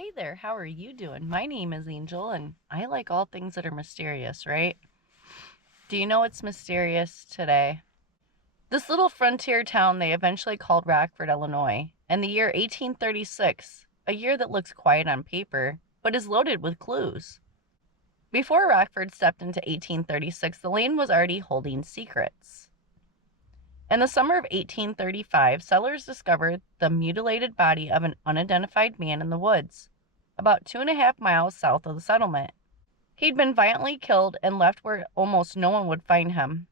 Hey there, how are you doing? My name is Angel, and I like all things that are mysterious, right? Do you know what's mysterious today? This little frontier town they eventually called Rockford, Illinois, and the year 1836, a year that looks quiet on paper, but is loaded with clues. Before Rockford stepped into 1836, the land was already holding secrets. In the summer of 1835, settlers discovered the mutilated body of an unidentified man in the woods, about 2.5 miles south of the settlement. He'd been violently killed and left where almost no one would find him.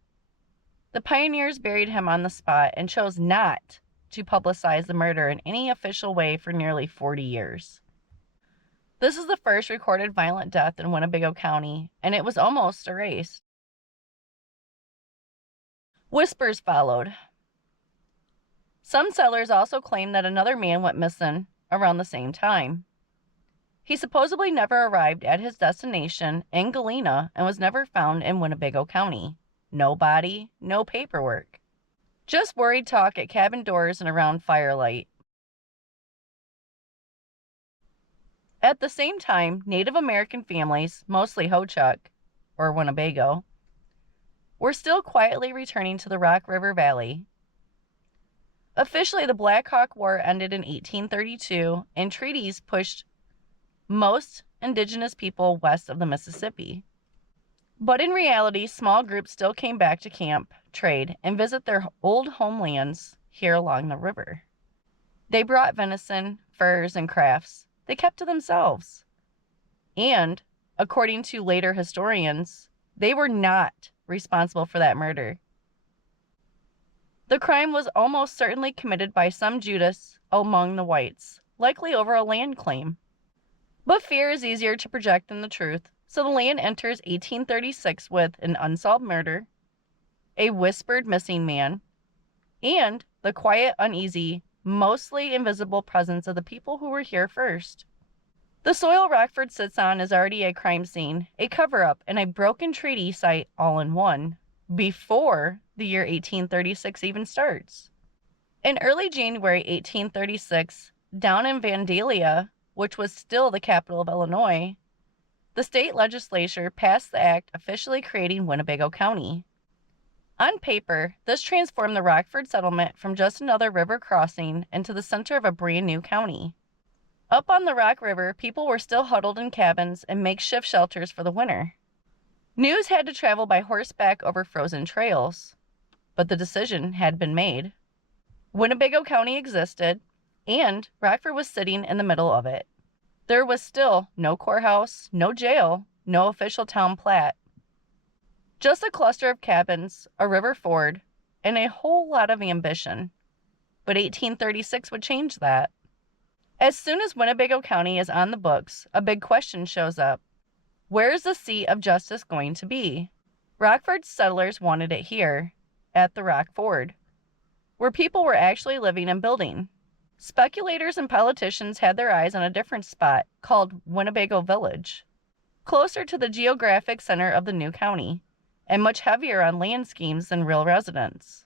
The pioneers buried him on the spot and chose not to publicize the murder in any official way for nearly 40 years. This is the first recorded violent death in Winnebago County, and it was almost erased. Whispers followed. Some settlers also claimed that another man went missing around the same time. He supposedly never arrived at his destination in Galena and was never found in Winnebago County. No body, no paperwork. Just worried talk at cabin doors and around firelight. At the same time, Native American families, mostly Ho-Chunk, or Winnebago, were still quietly returning to the Rock River Valley. Officially, the Black Hawk War ended in 1832, and treaties pushed most indigenous people west of the Mississippi. But in reality, small groups still came back to camp, trade, and visit their old homelands here along the river. They brought venison, furs, and crafts they kept to themselves. And, according to later historians, they were not responsible for that murder. The crime was almost certainly committed by some Judas among the whites, likely over a land claim. But fear is easier to project than the truth, so the land enters 1836 with an unsolved murder, a whispered missing man, and the quiet, uneasy, mostly invisible presence of the people who were here first. The soil Rockford sits on is already a crime scene, a cover-up, and a broken treaty site all in one, before the year 1836 even starts. In early January 1836, down in Vandalia, which was still the capital of Illinois, the state legislature passed the act officially creating Winnebago County. On paper, this transformed the Rockford settlement from just another river crossing into the center of a brand new county. Up on the Rock River, people were still huddled in cabins and makeshift shelters for the winter. News had to travel by horseback over frozen trails, but the decision had been made. Winnebago County existed, and Rockford was sitting in the middle of it. There was still no courthouse, no jail, no official town plat. Just a cluster of cabins, a river ford, and a whole lot of ambition. But 1836 would change that. As soon as Winnebago County is on the books, a big question shows up. Where is the seat of justice going to be? Rockford's settlers wanted it here, at the Rock Ford, where people were actually living and building. Speculators and politicians had their eyes on a different spot, called Winnebago Village, closer to the geographic center of the new county, and much heavier on land schemes than real residents.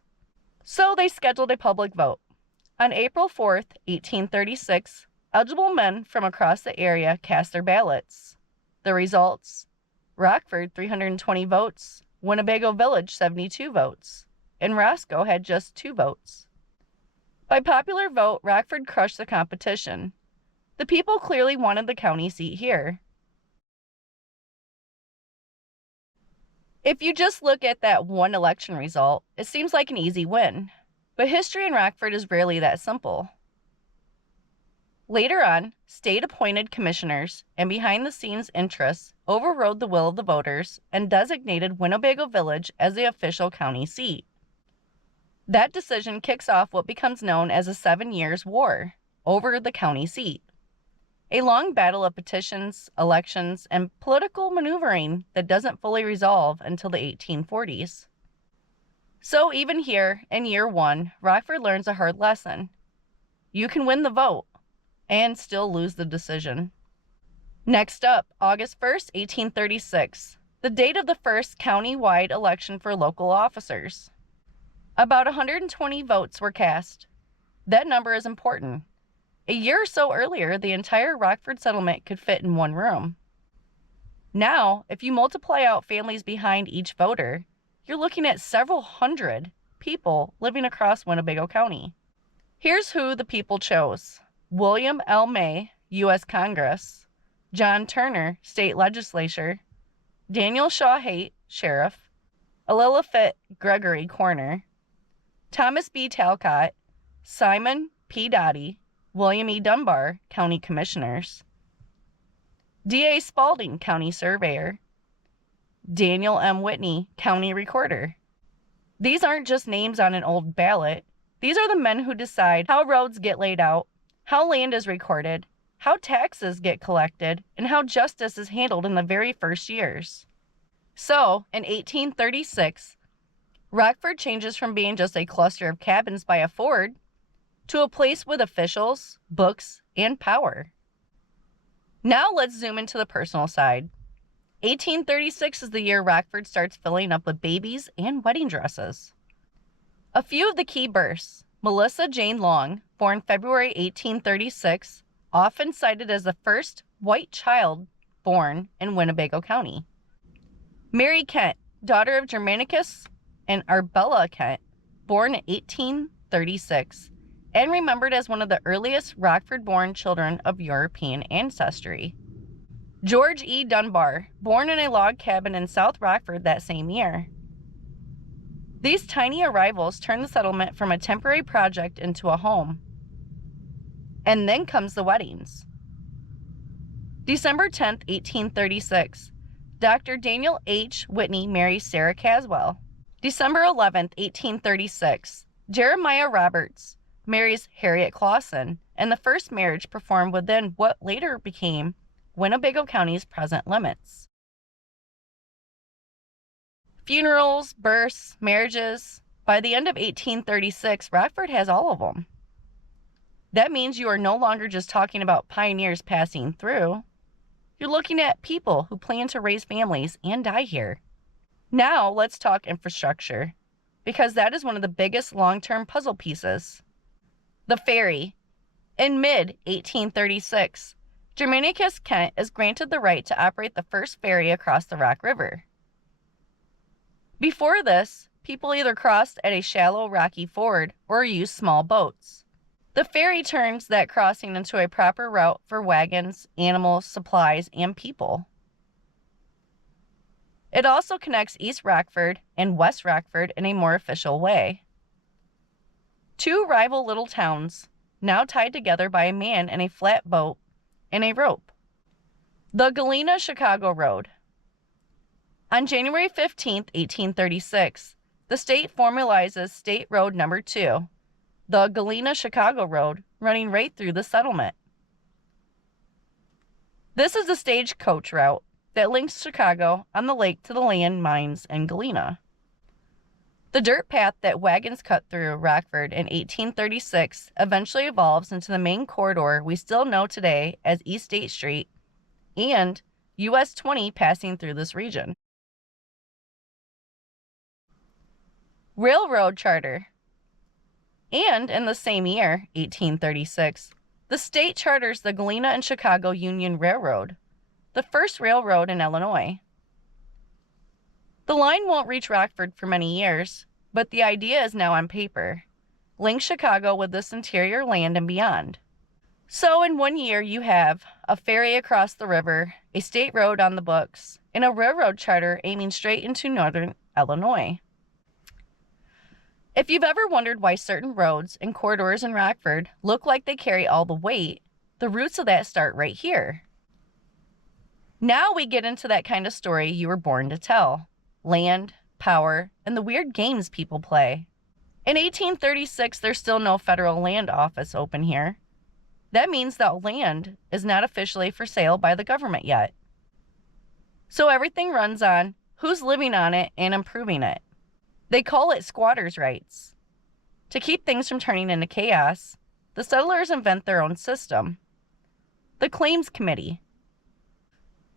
So they scheduled a public vote. On April 4th, 1836, eligible men from across the area cast their ballots. The results: Rockford 320 votes, Winnebago Village 72 votes, and Roscoe had just 2 votes. By popular vote, Rockford crushed the competition. The people clearly wanted the county seat here. If you just look at that one election result, it seems like an easy win. But history in Rockford is rarely that simple. Later on, state-appointed commissioners and behind-the-scenes interests overrode the will of the voters and designated Winnebago Village as the official county seat. That decision kicks off what becomes known as the 7 Years' War over the county seat, a long battle of petitions, elections, and political maneuvering that doesn't fully resolve until the 1840s. So even here, in year 1, Rockford learns a hard lesson. You can win the vote and still lose the decision. Next up, August 1st, 1836, the date of the first county-wide election for local officers. About 120 votes were cast. That number is important. A year or so earlier, the entire Rockford settlement could fit in one room. Now, if you multiply out families behind each voter, you're looking at several hundred people living across Winnebago County. Here's who the people chose: William L. May, U.S. Congress; John Turner, State Legislature; Daniel Shaw Haight, Sheriff; Elizabeth Gregory, Coroner; Thomas B. Talcott, Simon P. Dottie, William E. Dunbar, County Commissioners; D.A. Spalding, County Surveyor; Daniel M. Whitney, County Recorder. These aren't just names on an old ballot. These are the men who decide how roads get laid out, how land is recorded, how taxes get collected, and how justice is handled in the very first years. So, in 1836, Rockford changes from being just a cluster of cabins by a ford to a place with officials, books, and power. Now let's zoom into the personal side. 1836 is the year Rockford starts filling up with babies and wedding dresses. A few of the key births: Melissa Jane Long, born February 1836, often cited as the first white child born in Winnebago County. Mary Kent, daughter of Germanicus and Arbella Kent, born in 1836, and remembered as one of the earliest Rockford-born children of European ancestry. George E. Dunbar, born in a log cabin in South Rockford that same year. These tiny arrivals turned the settlement from a temporary project into a home. And then comes the weddings. December 10th, 1836, Dr. Daniel H. Whitney marries Sarah Caswell. December 11th, 1836, Jeremiah Roberts marries Harriet Clausen, and the first marriage performed within what later became Winnebago County's present limits. Funerals, births, marriages. By the end of 1836, Rockford has all of them. That means you are no longer just talking about pioneers passing through. You're looking at people who plan to raise families and die here. Now let's talk infrastructure, because that is one of the biggest long-term puzzle pieces. The ferry. In mid-1836, Germanicus Kent is granted the right to operate the first ferry across the Rock River. Before this, people either crossed at a shallow, rocky ford or used small boats. The ferry turns that crossing into a proper route for wagons, animals, supplies, and people. It also connects East Rockford and West Rockford in a more official way. Two rival little towns, now tied together by a man in a flat boat and a rope. The Galena-Chicago Road. On January 15, 1836, the state formalizes State Road Number 2, the Galena-Chicago Road, running right through the settlement. This is the stagecoach route that links Chicago on the lake to the land mines in Galena. The dirt path that wagons cut through Rockford in 1836 eventually evolves into the main corridor we still know today as East State Street and US 20 passing through this region. Railroad charter. And in the same year, 1836, the state charters the Galena and Chicago Union Railroad, the first railroad in Illinois. The line won't reach Rockford for many years, but the idea is now on paper. Link Chicago with this interior land and beyond. So in 1 year you have a ferry across the river, a state road on the books, and a railroad charter aiming straight into northern Illinois. If you've ever wondered why certain roads and corridors in Rockford look like they carry all the weight, the roots of that start right here. Now we get into that kind of story you were born to tell: land, power, and the weird games people play. In 1836, there's still no federal land office open here. That means that land is not officially for sale by the government yet. So everything runs on who's living on it and improving it. They call it squatters' rights. To keep things from turning into chaos, the settlers invent their own system: the Claims Committee.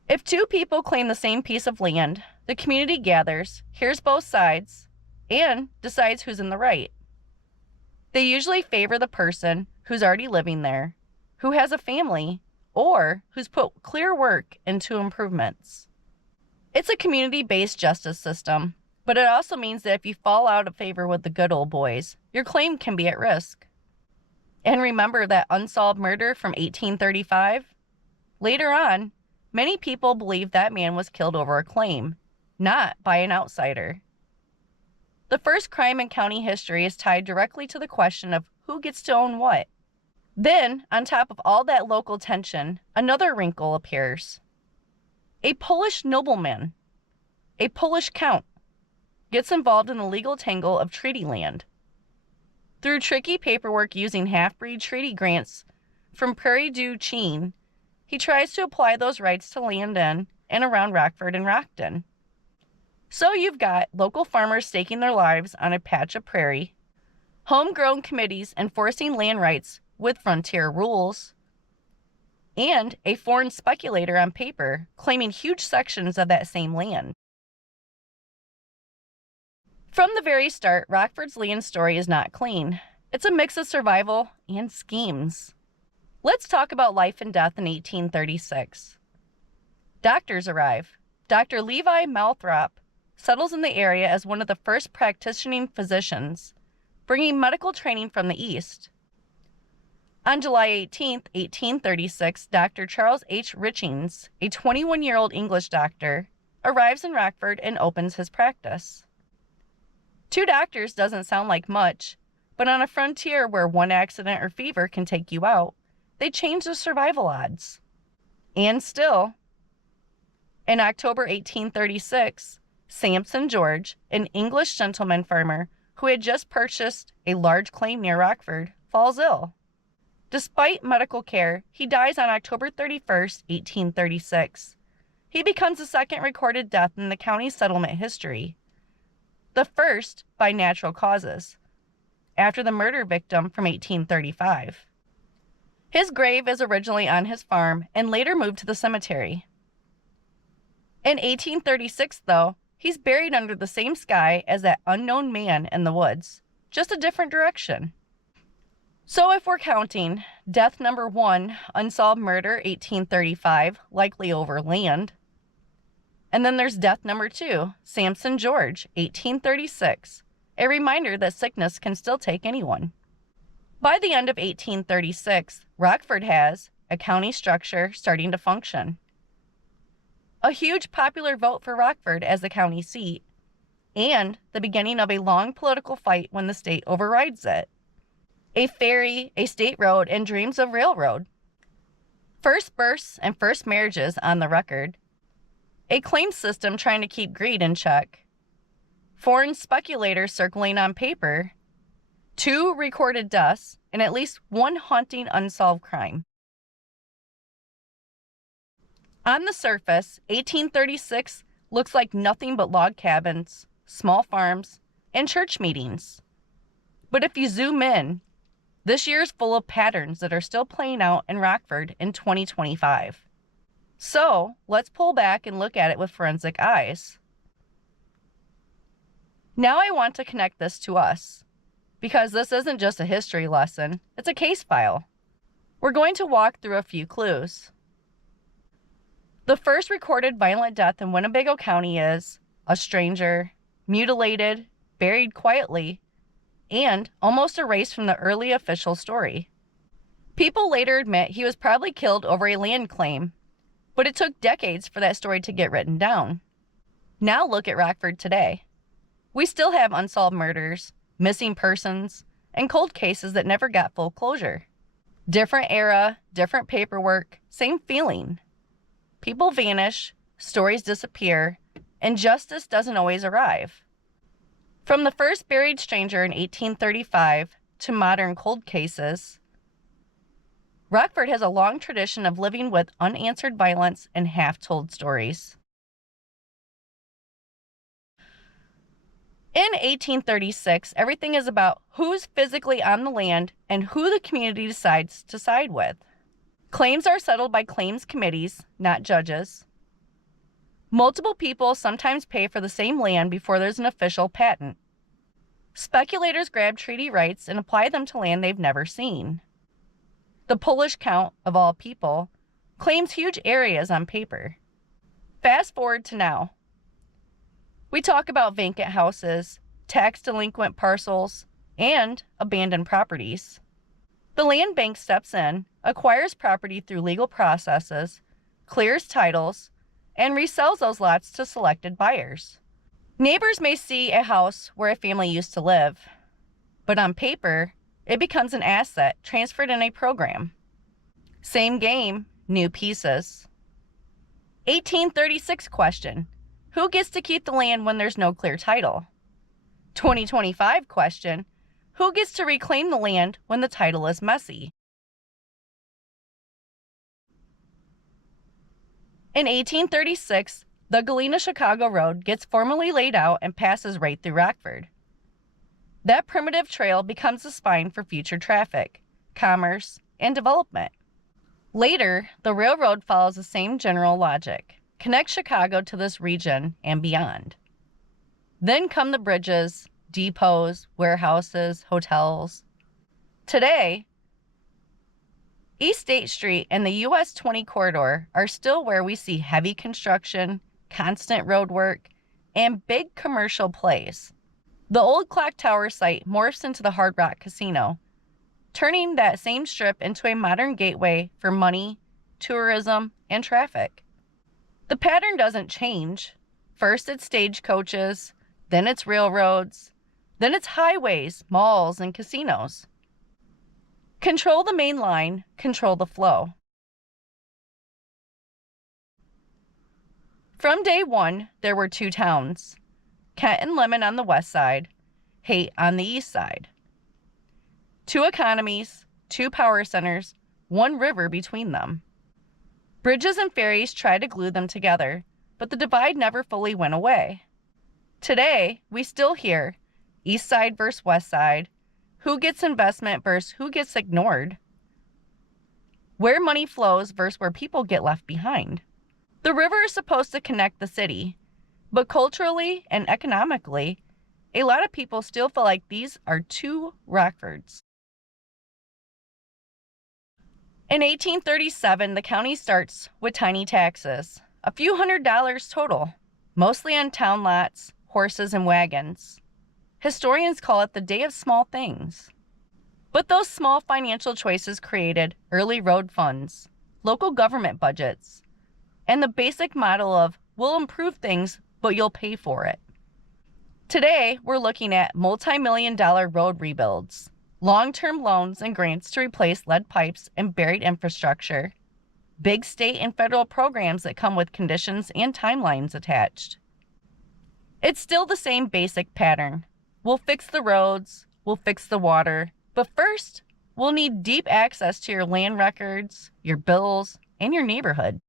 If two people claim the same piece of land, the community gathers, hears both sides, and decides who's in the right. They usually favor the person who's already living there, who has a family, or who's put clear work into improvements. It's a community-based justice system, but it also means that if you fall out of favor with the good old boys, your claim can be at risk. And remember that unsolved murder from 1835? Later on, many people believe that man was killed over a claim, not by an outsider. The first crime in county history is tied directly to the question of who gets to own what. Then, on top of all that local tension, another wrinkle appears. A Polish nobleman, a Polish count, gets involved in the legal tangle of treaty land. Through tricky paperwork using half-breed treaty grants from Prairie du Chien, he tries to apply those rights to land in and around Rockford and Rockton. So you've got local farmers staking their lives on a patch of prairie, homegrown committees enforcing land rights with frontier rules, and a foreign speculator on paper claiming huge sections of that same land. From the very start, Rockford's land story is not clean. It's a mix of survival and schemes. Let's talk about life and death in 1836. Doctors arrive. Dr. Levi Malthrop settles in the area as one of the first practicing physicians, bringing medical training from the East. On July 18, 1836, Dr. Charles H. Richings, a 21-year-old English doctor, arrives in Rockford and opens his practice. 2 doctors doesn't sound like much, but on a frontier where one accident or fever can take you out, they change the survival odds. And still, in October 1836, Sampson George, an English gentleman farmer who had just purchased a large claim near Rockford, falls ill. Despite medical care, he dies on October 31st, 1836. He becomes the second recorded death in the county's settlement history, the first by natural causes, after the murder victim from 1835. His grave is originally on his farm and later moved to the cemetery. In 1836, though, he's buried under the same sky as that unknown man in the woods, just a different direction. So if we're counting, death number 1, unsolved murder, 1835, likely over land. And then there's death number 2, Sampson George, 1836, a reminder that sickness can still take anyone. By the end of 1836, Rockford has a county structure starting to function. A huge popular vote for Rockford as the county seat, and the beginning of a long political fight when the state overrides it. A ferry, a state road, and dreams of railroad. First births and first marriages on the record. A claim system trying to keep greed in check. Foreign speculators circling on paper. 2 recorded deaths, and at least 1 haunting unsolved crime. On the surface, 1836 looks like nothing but log cabins, small farms, and church meetings. But if you zoom in, this year is full of patterns that are still playing out in Rockford in 2025. So, let's pull back and look at it with forensic eyes. Now I want to connect this to us, because this isn't just a history lesson, it's a case file. We're going to walk through a few clues. The first recorded violent death in Winnebago County is a stranger, mutilated, buried quietly, and almost erased from the early official story. People later admit he was probably killed over a land claim, but it took decades for that story to get written down. Now look at Rockford today. We still have unsolved murders, missing persons, and cold cases that never got full closure. Different era, different paperwork, same feeling. People vanish, stories disappear, and justice doesn't always arrive. From the first buried stranger in 1835 to modern cold cases, Rockford has a long tradition of living with unanswered violence and half-told stories. In 1836, everything is about who's physically on the land and who the community decides to side with. Claims are settled by claims committees, not judges. Multiple people sometimes pay for the same land before there's an official patent. Speculators grab treaty rights and apply them to land they've never seen. The Polish Count, of all people, claims huge areas on paper. Fast forward to now. We talk about vacant houses, tax delinquent parcels, and abandoned properties. The land bank steps in, acquires property through legal processes, clears titles, and resells those lots to selected buyers. Neighbors may see a house where a family used to live, but on paper, it becomes an asset transferred in a program. Same game, new pieces. 1836 question: who gets to keep the land when there's no clear title? 2025 question: who gets to reclaim the land when the title is messy? In 1836, the Galena-Chicago Road gets formally laid out and passes right through Rockford. That primitive trail becomes the spine for future traffic, commerce, and development. Later, the railroad follows the same general logic, connects Chicago to this region and beyond. Then come the bridges, depots, warehouses, hotels. Today, East State Street and the US 20 corridor are still where we see heavy construction, constant road work, and big commercial plays. The old clock tower site morphs into the Hard Rock Casino, turning that same strip into a modern gateway for money, tourism, and traffic. The pattern doesn't change. First it's stagecoaches, then it's railroads, then it's highways, malls, and casinos. Control the main line, control the flow. From day one, there were two towns, Kent and Lemon on the west side, Haight on the east side. Two economies, two power centers, one river between them. Bridges and ferries tried to glue them together, but the divide never fully went away. Today, we still hear east side versus west side, who gets investment versus who gets ignored, where money flows versus where people get left behind. The river is supposed to connect the city, but culturally and economically, a lot of people still feel like these are two Rockfords. In 1837, the county starts with tiny taxes, a few $100s total, mostly on town lots, horses, and wagons. Historians call it the day of small things. But those small financial choices created early road funds, local government budgets, and the basic model of, we'll improve things, but you'll pay for it. Today, we're looking at multi-million-dollar road rebuilds, long-term loans and grants to replace lead pipes and buried infrastructure, big state and federal programs that come with conditions and timelines attached. It's still the same basic pattern. We'll fix the roads, we'll fix the water, but first, we'll need deep access to your land records, your bills, and your neighborhood.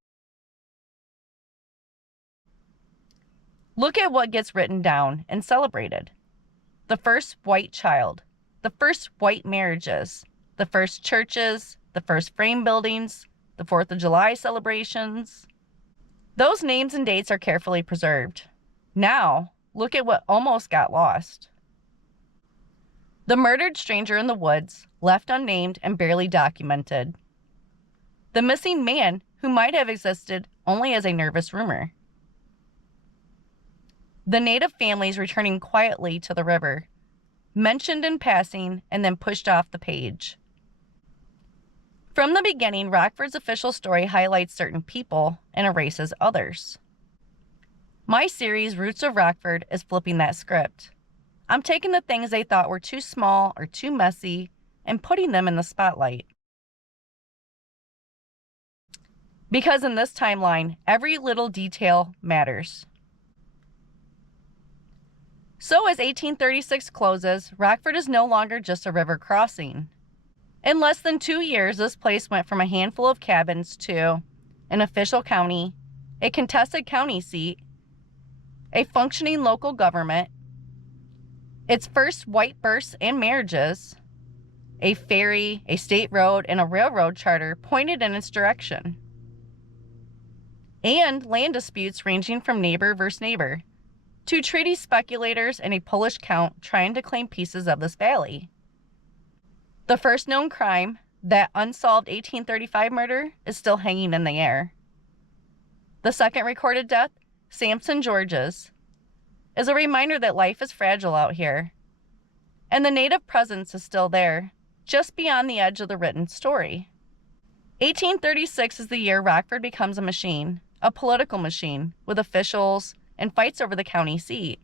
Look at what gets written down and celebrated. The first white child, the first white marriages, the first churches, the first frame buildings, the 4th of July celebrations. Those names and dates are carefully preserved. Now, look at what almost got lost. The murdered stranger in the woods, left unnamed and barely documented. The missing man who might have existed only as a nervous rumor. The native families returning quietly to the river, mentioned in passing and then pushed off the page. From the beginning, Rockford's official story highlights certain people and erases others. My series, Roots of Rockford, is flipping that script. I'm taking the things they thought were too small or too messy and putting them in the spotlight. Because in this timeline, every little detail matters. So as 1836 closes, Rockford is no longer just a river crossing. In less than 2 years, this place went from a handful of cabins to an official county, a contested county seat, a functioning local government, its first white births and marriages, a ferry, a state road, and a railroad charter pointed in its direction, and land disputes ranging from neighbor versus neighbor to treaty speculators and a Polish count trying to claim pieces of this valley. The first known crime, that unsolved 1835 murder is still hanging in the air. The second recorded death, Samson George's, is a reminder that life is fragile out here, and the native presence is still there, just beyond the edge of the written story. 1836 is the year Rockford becomes a machine, a political machine, with officials and fights over the county seat.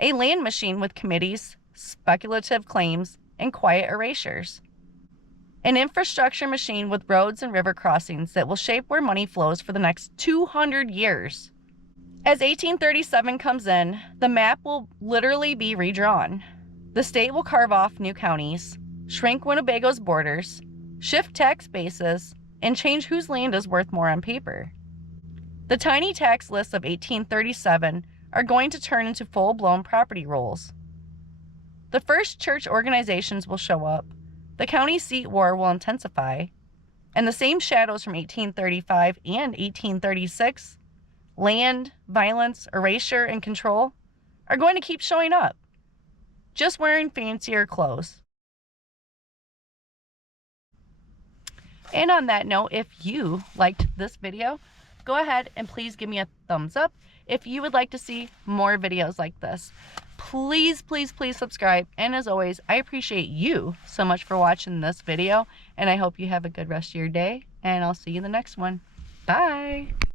A land machine with committees, speculative claims, and quiet erasures. An infrastructure machine with roads and river crossings that will shape where money flows for the next 200 years. As 1837 comes in, the map will literally be redrawn. The state will carve off new counties, shrink Winnebago's borders, shift tax bases, and change whose land is worth more on paper. The tiny tax lists of 1837 are going to turn into full-blown property rolls. The first church organizations will show up, the county seat war will intensify, and the same shadows from 1835 and 1836, land, violence, erasure, and control, are going to keep showing up, just wearing fancier clothes. And on that note, if you liked this video, go ahead and please give me a thumbs up. If you would like to see more videos like this, please subscribe. And as always, I appreciate you so much for watching this video, and I hope you have a good rest of your day, and I'll see you in the next one. Bye.